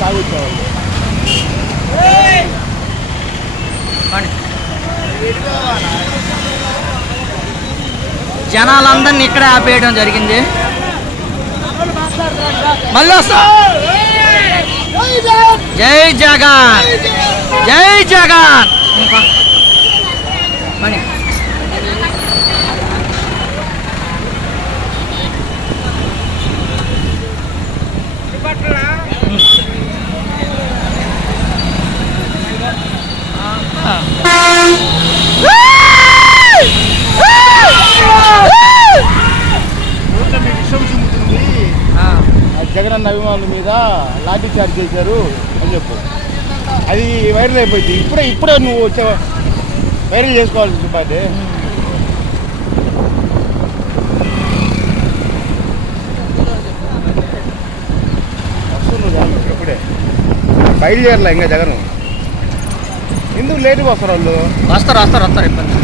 తాగి తాగొచ్చేవాళ్ళు జనాలందరినీ ఇక్కడే ఆపేయడం జరిగింది. మళ్ళీ వస్తా జై జగన్. జై జగన్. జగన్ మీద లాఠీ చార్జ్ చేశారు అని చెప్పు. అది వైరల్ అయిపోయింది. ఇప్పుడే ఇప్పుడే నువ్వు వచ్చే వైరల్ చేసుకోవాల్సి బాధ్యత ఇప్పుడే. బయలుదేరలే ఇంకా జగన్. ఎందుకు లేటుగా వస్తారు వాళ్ళు? వస్తారు వస్తారు వస్తారు ఇబ్బంది.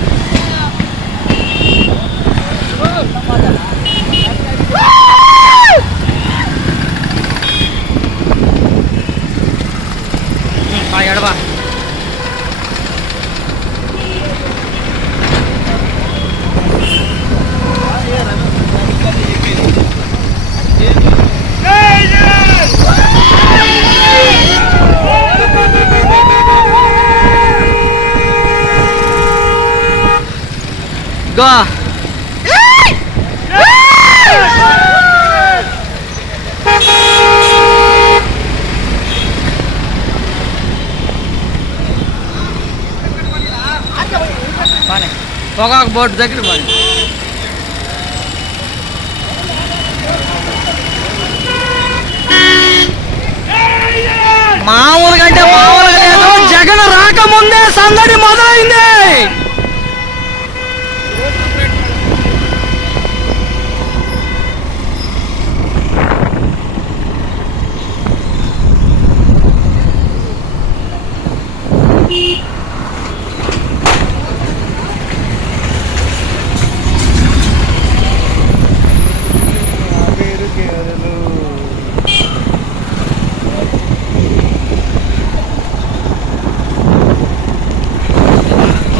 go. బానే పొగాకు బోర్డు దగ్గర బానే మామూలుగా అంటే మామూలుగా లేదు. జగన్ రాకముందే సందడి మొదలు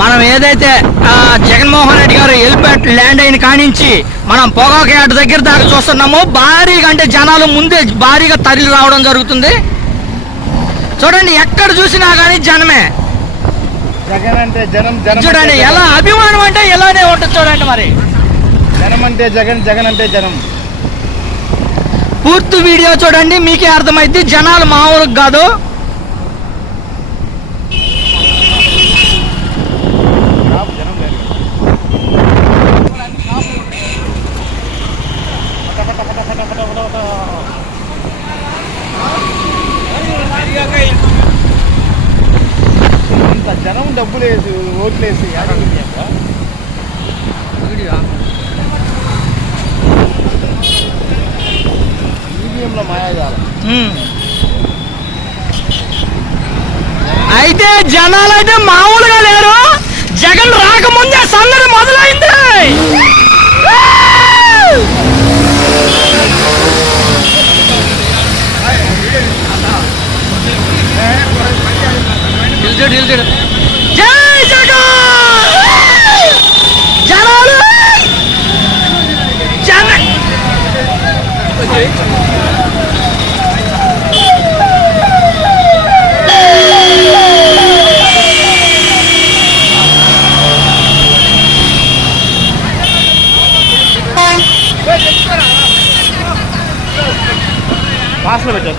మనం ఏదైతే జగన్మోహన్ రెడ్డి గారు ఎలిపేట్ ల్యాండ్ అయిన కానించి మనం పొగాకు ఆట దగ్గర దాకా చూస్తున్నాము భారీగా అంటే జనాలు ముందే భారీగా తరలి రావడం జరుగుతుంది. చూడండి ఎక్కడ చూసినా కానీ జనమే. జగన్ అంటే జనం జనం చూడండి ఎలా అభిమానం అంటే ఎలానే ఉంటుంది చూడండి మరి. జనం అంటే జగన్ జగన్ అంటే జనం. పూర్తి వీడియో చూడండి మీకే అర్థమైంది జనాలు మామూలు కాదు. డబ్బులు ఓట్లేసి ఓట్లు అయితే జనాలు అయితే మామూలుగా లేరు. జగన్ రాకముందే సందడి మొదలైంది. মাছ নেবে